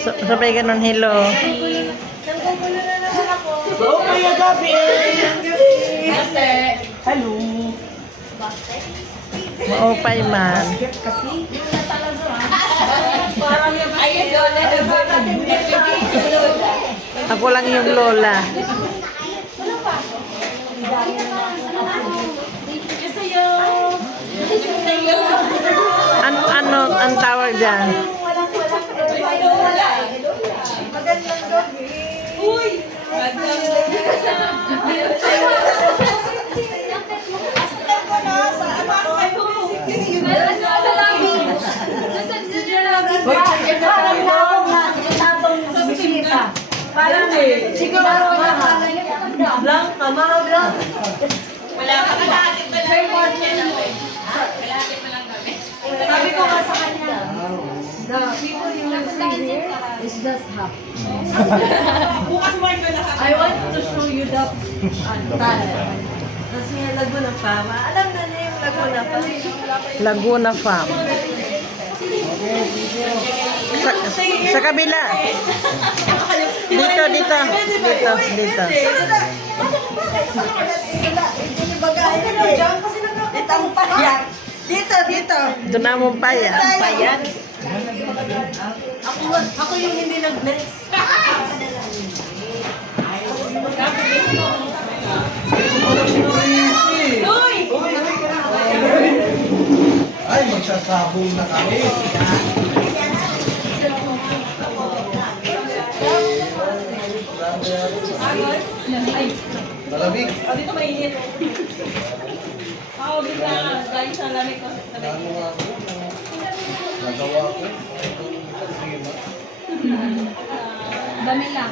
Sabay ganun, hello. Oh, kaya gabi. Hello. Maupay man. Kasi. Ako lang yung lola. Ano ang tawag dyan? Magandang gabi. Uy! Parang siguro blank, kamaro blank. Wala pa kalahati pa lang. Kalahati pa lang kami. Sabi ko nga sa kanya, the people you will see here is just half. Bukas mo yung lahat. I want to show you the talent. Kasi yung Laguna Fama, alam na niya yung Laguna Fama. Laguna Farm. Sa kabila. Dito. Dito. Dito. Doon na mong paya. Payat. Ako yung hindi nag-bless. Ay, magsasabong na kami. Malamig. Dito mainit. Oo, bigla. Dahil sa lamig ko. Ano nga ako? Nagawa ko. Dami lang.